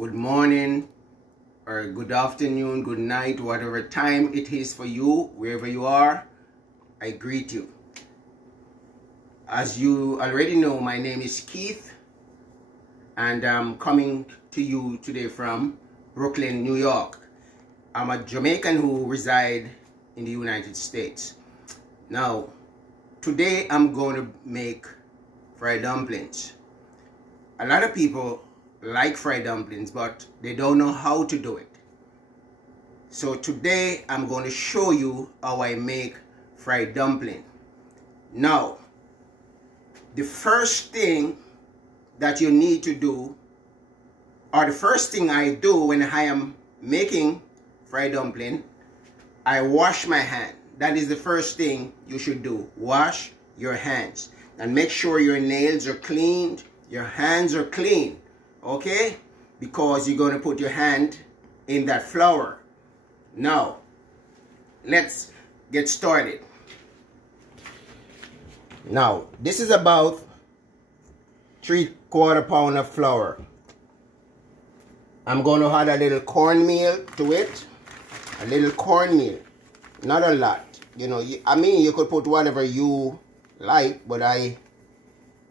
good morning, or good afternoon, good night, whatever time it is for you, wherever you are, I greet you. As you already know, my name is Keith, and I'm coming to you today from Brooklyn, New York. I'm a Jamaican who resides in the United States. Now, today I'm going to make fried dumplings. A lot of people like fried dumplings, but they don't know how to do it. So today I'm going to show you how I make fried dumpling. Now, the first thing that you need to do, or the first thing I do when I am making fried dumpling, I wash my hand. That is the first thing you should do. Wash your hands and make sure your nails are cleaned, your hands are clean. Okay, because you're going to put your hand in that flour. Now, let's get started. Now, this is about 3/4 pound of flour. I'm going to add a little cornmeal to it. A little cornmeal, not a lot. You know, I mean, you could put whatever you like, but I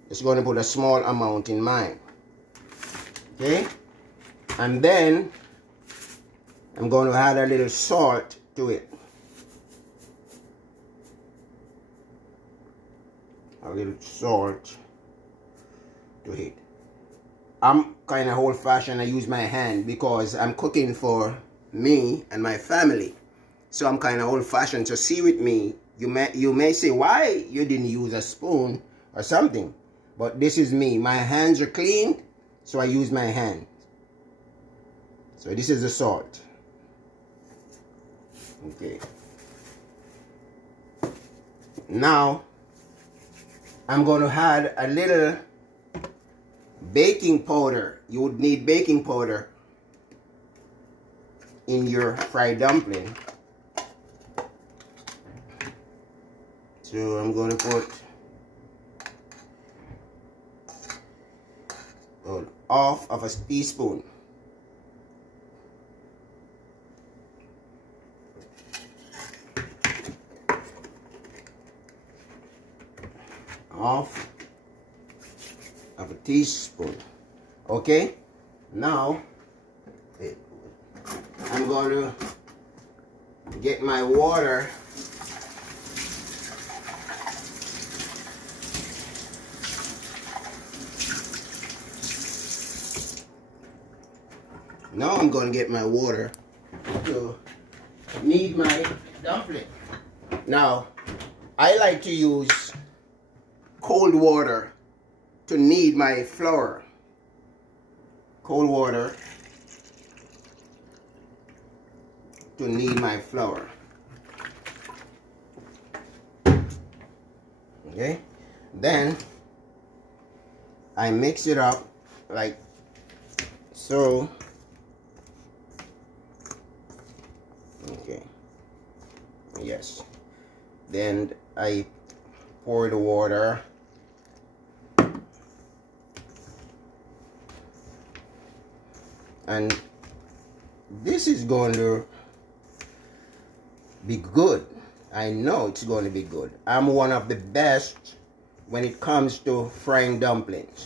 just going to put a small amount in mine. Okay, and then I'm going to add a little salt to it. A little salt to it. I'm kind of old-fashioned. I use my hand because I'm cooking for me and my family. So I'm kind of old-fashioned. So see with me, you may say, why you didn't use a spoon or something? But this is me. My hands are clean. So I use my hand. So this is the salt. Okay. Now, I'm going to add a little baking powder. You would need baking powder in your fried dumpling. So I'm going to put half of a teaspoon. Half of a teaspoon. Okay, now I'm going to get my water. Now I'm going to get my water to knead my dumpling. Now, I like to use cold water to knead my flour. Cold water to knead my flour. Okay, then I mix it up like so. Okay, yes, then I pour the water. And this is going to be good. I know it's going to be good. I'm one of the best when it comes to frying dumplings.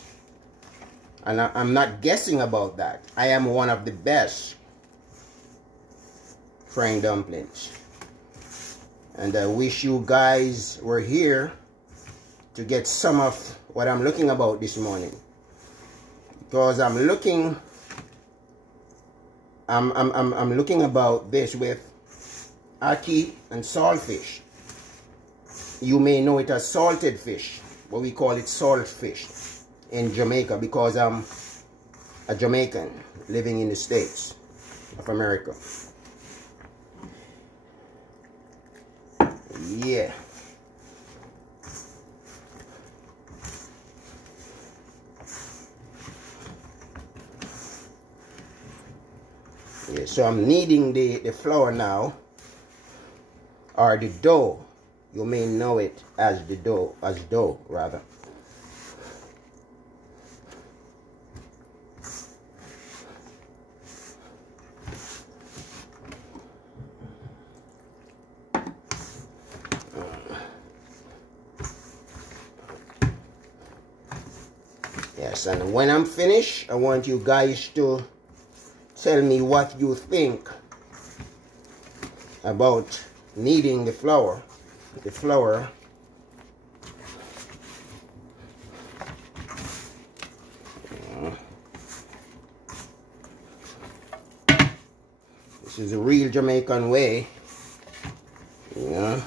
And I'm not guessing about that. I am one of the best frying dumplings. And I wish you guys were here to get some of what I'm looking about this morning. Because I'm looking about this with ackee and saltfish. You may know it as salted fish, but we call it saltfish in Jamaica because I'm a Jamaican living in the States of America. Yeah. Yeah, so I'm kneading the flour now, or the dough. You may know it as the dough, rather. Yes, and when I'm finished, I want you guys to tell me what you think about kneading the flour. This is a real Jamaican way. Yeah.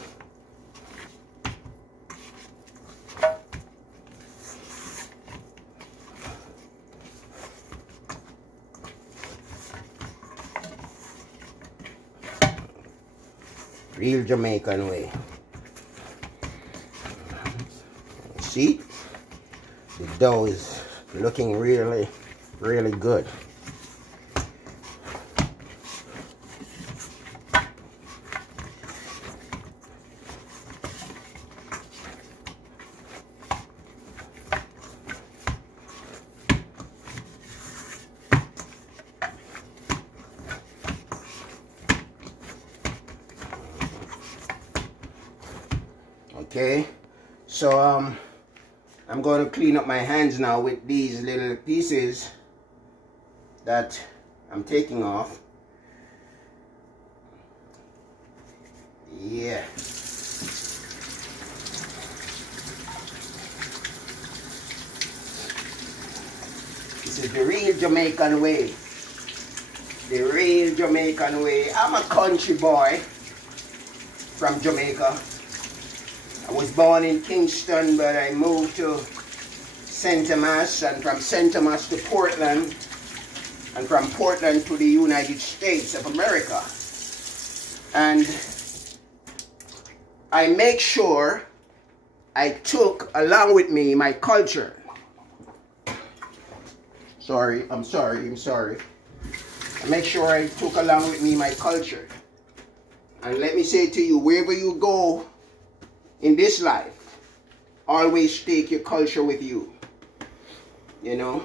Real Jamaican way. See? The dough is looking really, really good. Okay, so I'm going to clean up my hands now with these little pieces that I'm taking off. Yeah. This is the real Jamaican way. The real Jamaican way. I'm a country boy from Jamaica. I was born in Kingston, but I moved to St. Thomas, and from St. Thomas to Portland, and from Portland to the United States of America. And I make sure I took along with me my culture. I'm sorry. I make sure I took along with me my culture. And let me say to you, wherever you go in this life, always take your culture with you. You know,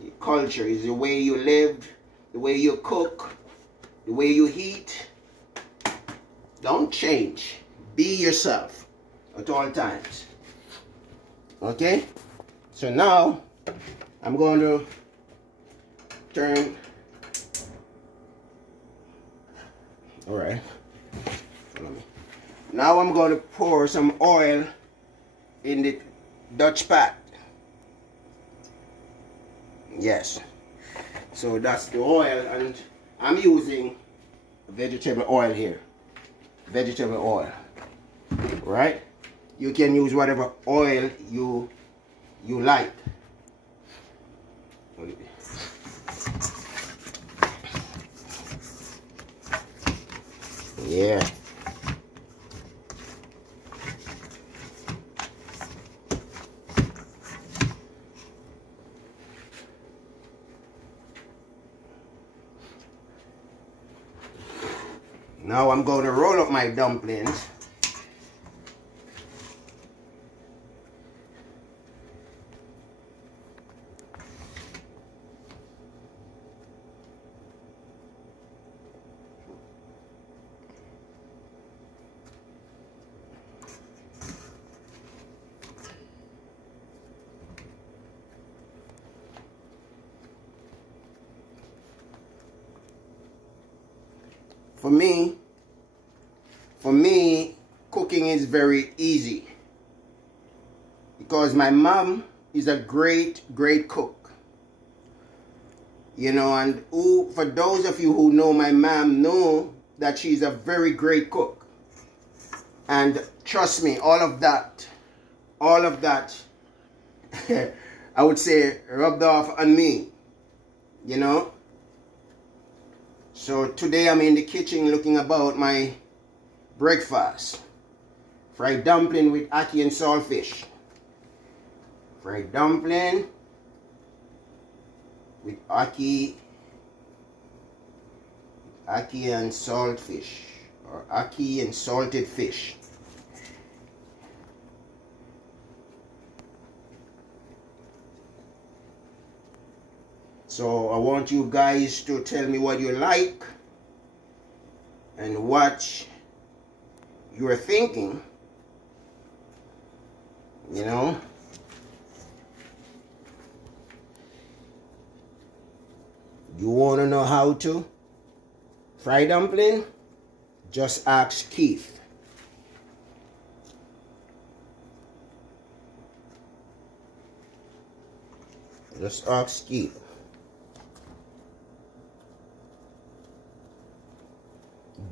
your culture is the way you live, the way you cook, the way you eat. Don't change. Be yourself at all times. Okay? So now I'm going to turn. All right. Follow me. Now I'm going to pour some oil in the Dutch pot. Yes. So that's the oil, and I'm using vegetable oil here. Vegetable oil. Right? You can use whatever oil you like. Yeah. Now I'm going to roll up my dumplings. For me, cooking is very easy because my mom is a great cook. You know, and for those of you who know my mom know that she's a very great cook. And trust me, all of that, I would say rubbed off on me, you know. So today I'm in the kitchen looking about my breakfast. Fried dumpling with ackee and saltfish. Fried dumpling with ackee and saltfish, or ackee and salted fish. So I want you guys to tell me what you like and what you're thinking, you know. You want to know how to fry dumpling? Just ask Keith. Just ask Keith.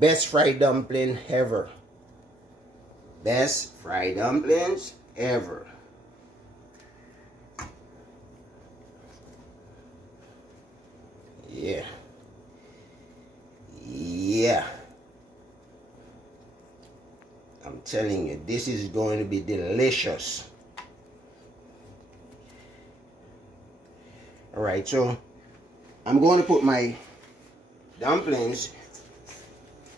Best fried dumpling ever. Best fried dumplings ever. Yeah. Yeah. I'm telling you, this is going to be delicious. Alright, so I'm going to put my dumplings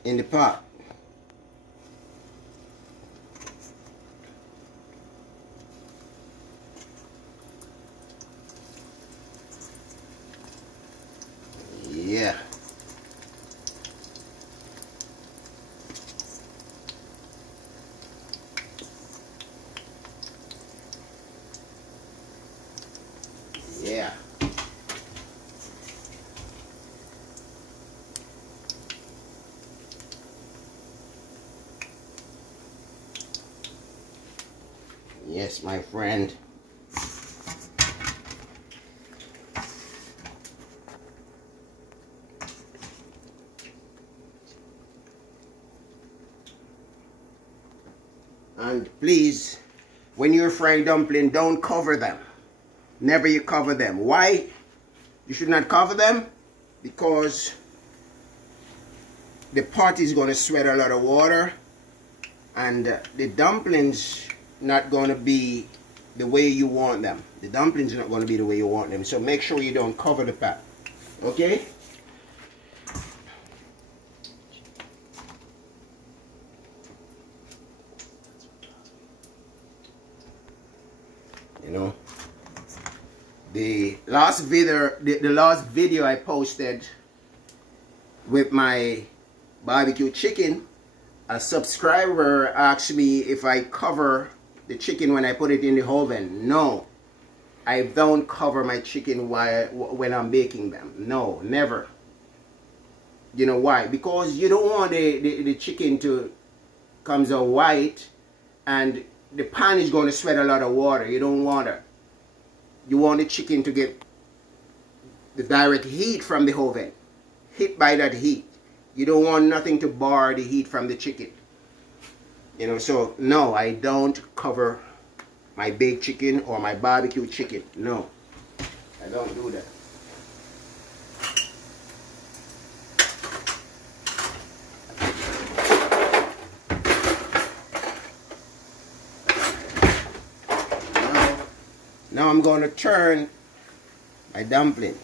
in the pot. Yeah. Yeah. Yes, my friend. And please, when you're frying dumpling, don't cover them. Never you cover them. Why? You should not cover them because the pot is going to sweat a lot of water and the dumplings not going to be the way you want them. The dumplings are not going to be the way you want them. So make sure you don't cover the pot. Okay? You know, the last video I posted with my barbecue chicken, a subscriber asked me if I cover the chicken when I put it in the oven. No, I don't cover my chicken when I'm baking them. No, never. You know why? Because you don't want the chicken to comes out white and the pan is going to sweat a lot of water. You don't want it. You want the chicken to get the direct heat from the oven. Hit by that heat. You don't want nothing to bar the heat from the chicken. You know, so no, I don't cover my baked chicken or my barbecue chicken. No, I don't do that. Now I'm going to turn my dumplings.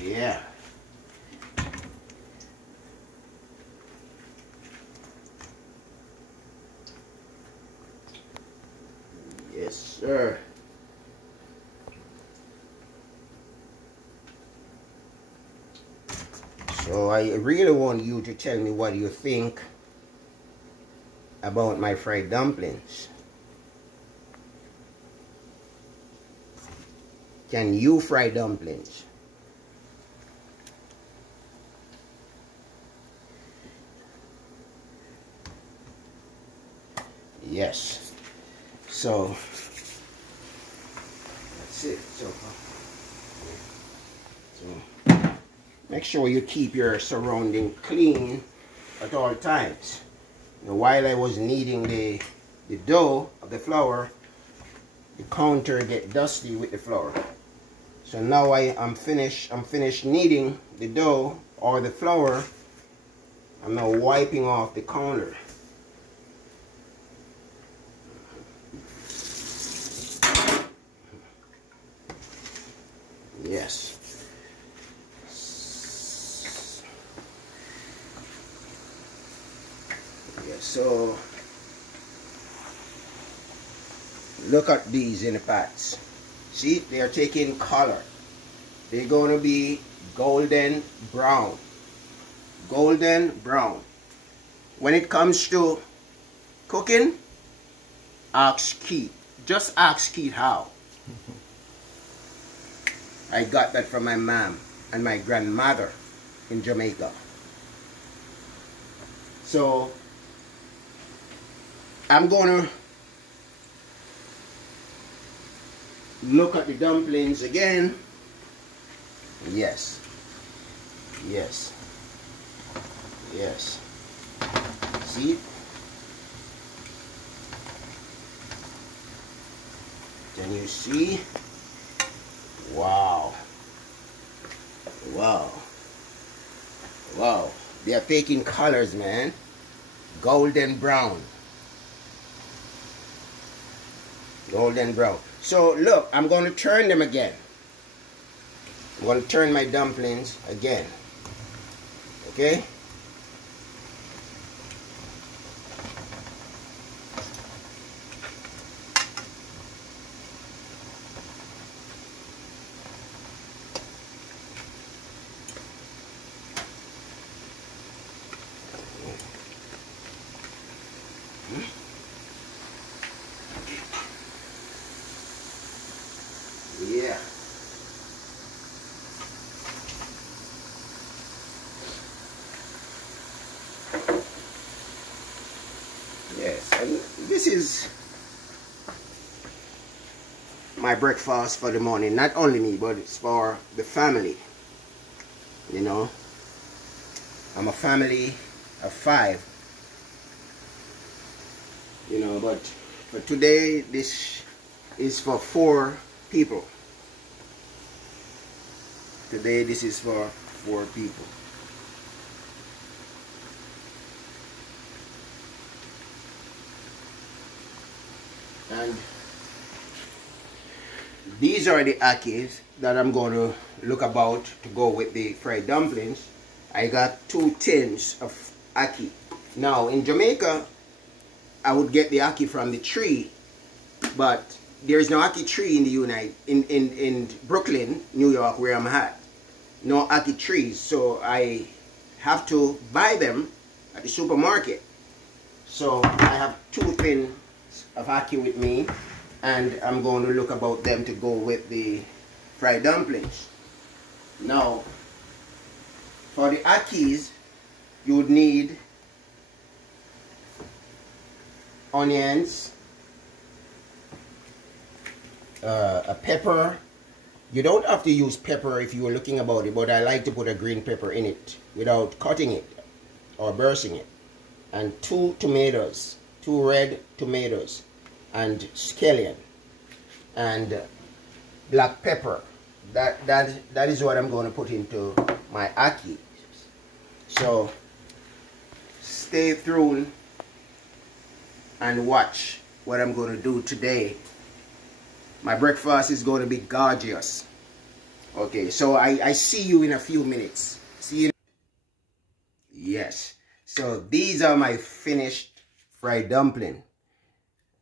Yeah. Yes, sir. So I really want you to tell me what you think about my fried dumplings. Can you fry dumplings? Yes. So that's it. So make sure you keep your surrounding clean at all times. Now, while I was kneading the dough of the flour, the counter get dusty with the flour. So now I'm finished kneading the dough or the flour. I'm now wiping off the counter. Yes. Yeah, so Look at these in the pots. See, they are taking color. They're going to be golden brown. Golden brown. When it comes to cooking, ask Keith. Just ask Keith how. I got that from my mom and my grandmother in Jamaica. So I'm gonna look at the dumplings again. Yes. Yes. Yes. See? Can you see? Wow. Wow. Wow. They are taking colors, man. Golden brown. Golden brown. So look, I'm going to turn them again. I'm going to turn my dumplings again. Okay? Yeah. Yes, and this is my breakfast for the morning. Not only me, but it's for the family. You know, I'm a family of 5. You know, but for today, this is for 4 people. Today, this is for 4 people. And these are the akis that I'm going to look about to go with the fried dumplings. I got 2 tins of aki. Now, in Jamaica, I would get the aki from the tree, but there's no aki tree in the in Brooklyn, New York, where I'm at. No aki trees, so I have to buy them at the supermarket. So I have 2 tins of aki with me, and I'm going to look about them to go with the fried dumplings. Now, for the akis, you would need onions, a pepper. You don't have to use pepper if you were looking about it, but I like to put a green pepper in it without cutting it or bursting it. And 2 tomatoes, 2 red tomatoes, and scallion, and black pepper. That is what I'm going to put into my aki. So stay tuned and watch what I'm going to do today. My breakfast is going to be gorgeous. Okay, so I see you in a few minutes. See you. Yes. So these are my finished fried dumpling.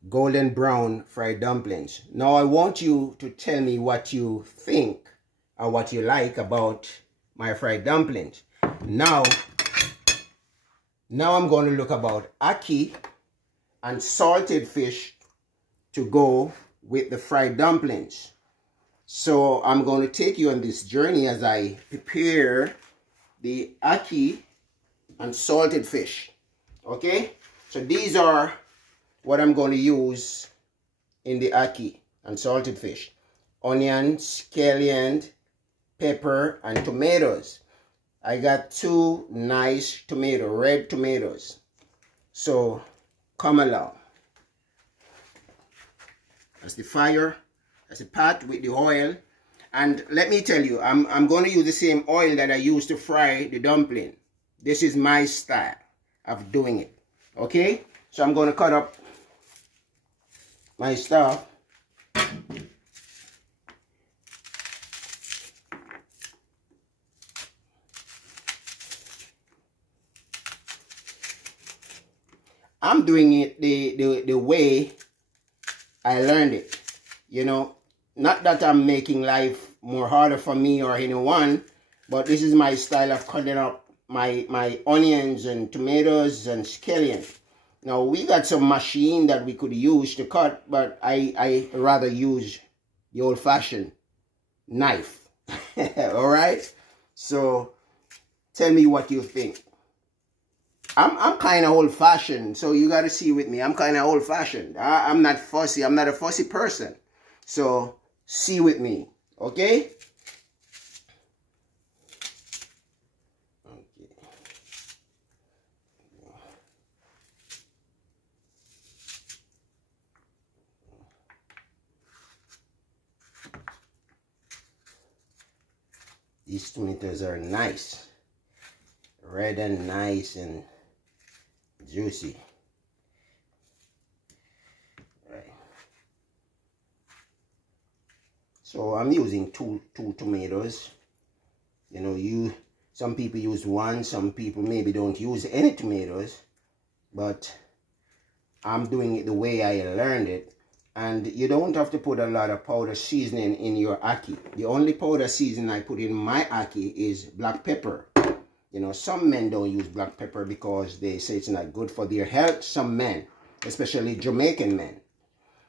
Golden brown fried dumplings. Now I want you to tell me what you think or what you like about my fried dumplings. Now I'm going to look about aki and salted fish to go with the fried dumplings. So I'm going to take you on this journey as I prepare the aki and salted fish. Okay, so these are what I'm going to use in the aki and salted fish: onions, scallion, pepper, and tomatoes. I got 2 nice red tomatoes. So come along. That's the fire. That's the pot with the oil. And let me tell you, I'm going to use the same oil that I used to fry the dumpling. This is my style of doing it. Okay? So I'm going to cut up my stuff. I'm doing it the way I learned it. You know, not that I'm making life more harder for me or anyone, but this is my style of cutting up my onions and tomatoes and scallion. Now, we got some machine that we could use to cut, but I rather use the old-fashioned knife. All right? So, tell me what you think. I'm kind of old-fashioned, so you got to see with me. I'm kind of old-fashioned. I'm not fussy. I'm not a fussy person. So, see with me. Okay? These tomatoes are nice. Red and nice and juicy. Right. So I'm using two tomatoes. You know, some people use one, some people maybe don't use any tomatoes, but I'm doing it the way I learned it. And you don't have to put a lot of powder seasoning in your ackee. The only powder seasoning I put in my ackee is black pepper. You know, some men don't use black pepper because they say it's not good for their health. Some men, especially Jamaican men,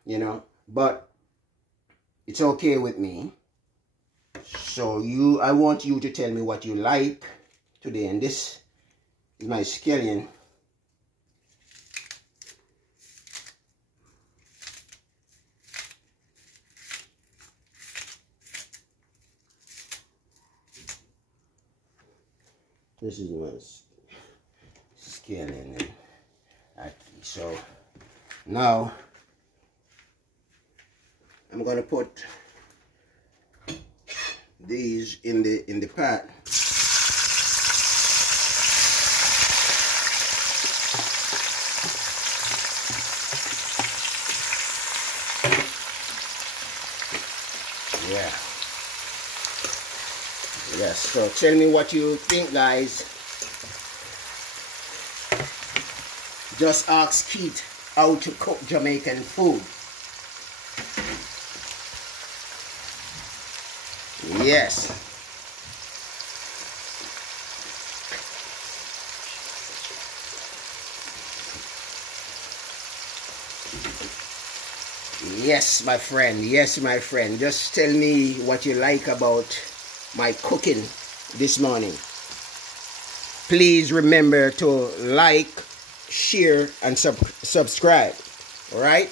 you know, but it's okay with me. So I want you to tell me what you like today. And this is my scallion. This is my scallion and ackee. So now I'm gonna put these in the pot. Yeah. Yes, so tell me what you think, guys. Just ask Keith how to cook Jamaican food. Yes. Yes, my friend. Yes, my friend. Just tell me what you like about my cooking this morning. Please remember to like, share, and subscribe. All right?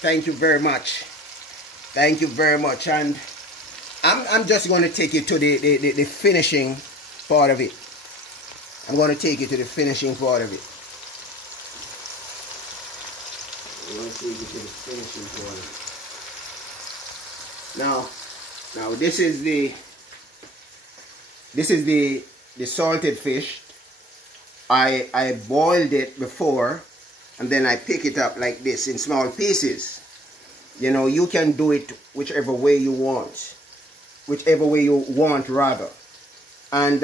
Thank you very much. Thank you very much. And I'm just going to take you to the finishing part of it. I'm going to take you to the finishing part of it. I'm going to take you to the finishing part of it. Now this is the salted fish. I boiled it before, and then I pick it up like this in small pieces. You know, you can do it whichever way you want. Whichever way you want, rather. And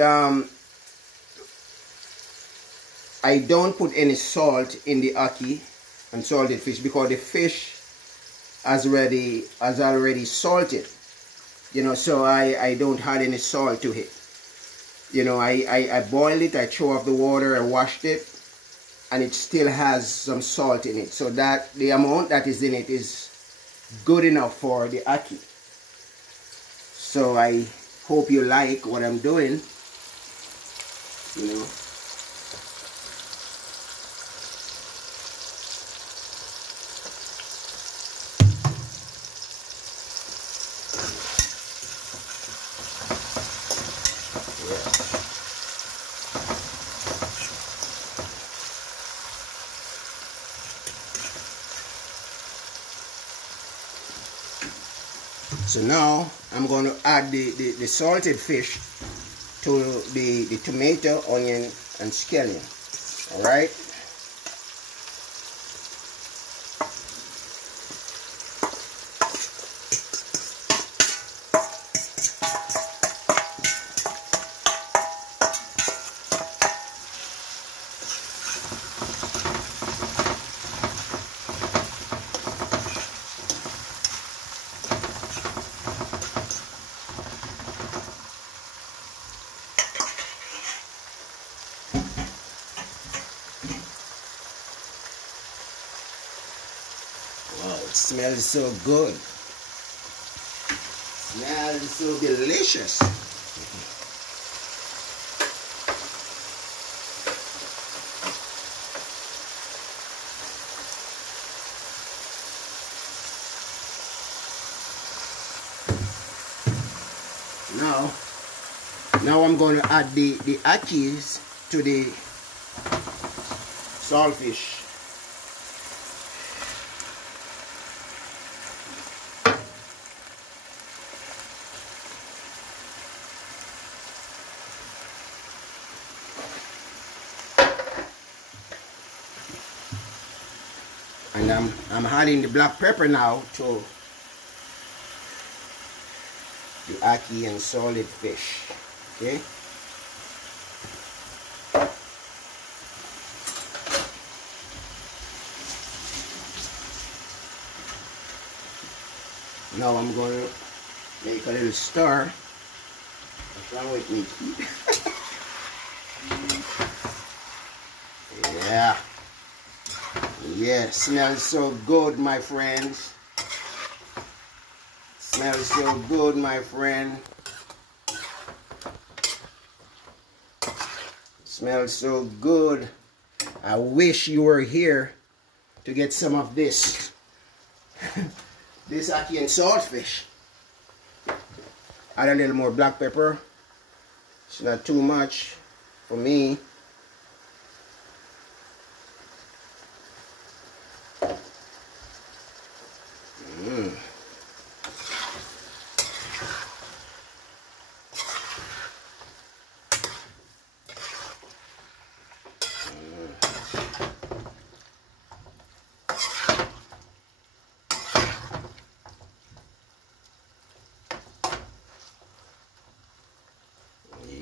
I don't put any salt in the ackee and salted fish because the fish has already salted. You know, so I don't add any salt to it. You know, I boiled it, I threw off the water, I washed it, and it still has some salt in it. So that the amount that is in it is good enough for the ackee. So I hope you like what I'm doing. You know. So now I'm going to add the salted fish to the tomato, onion, and scallion. All right. Wow, it smells so good. Smells so delicious. Now I'm going to add the akis to the saltfish. And I'm adding the black pepper now to the ackee and solid fish. Okay. Now I'm going to make a little stir. What's wrong with me? Yeah. Yeah, smells so good, my friends. Smells so good, my friend. Smells so good. I wish you were here to get some of this. This ackee and saltfish. Add a little more black pepper. It's not too much for me.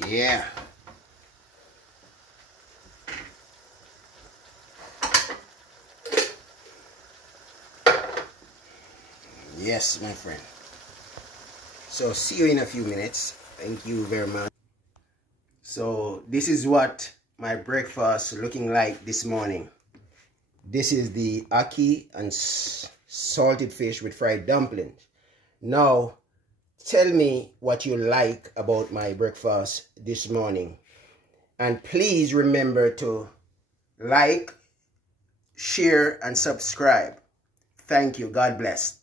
Yeah. Yes, my friend. So see you in a few minutes. Thank you very much. So this is what my breakfast looking like this morning. This is the ackee and salted fish with fried dumplings. Now, tell me what you like about my breakfast this morning. And please remember to like, share, and subscribe. Thank you. God bless.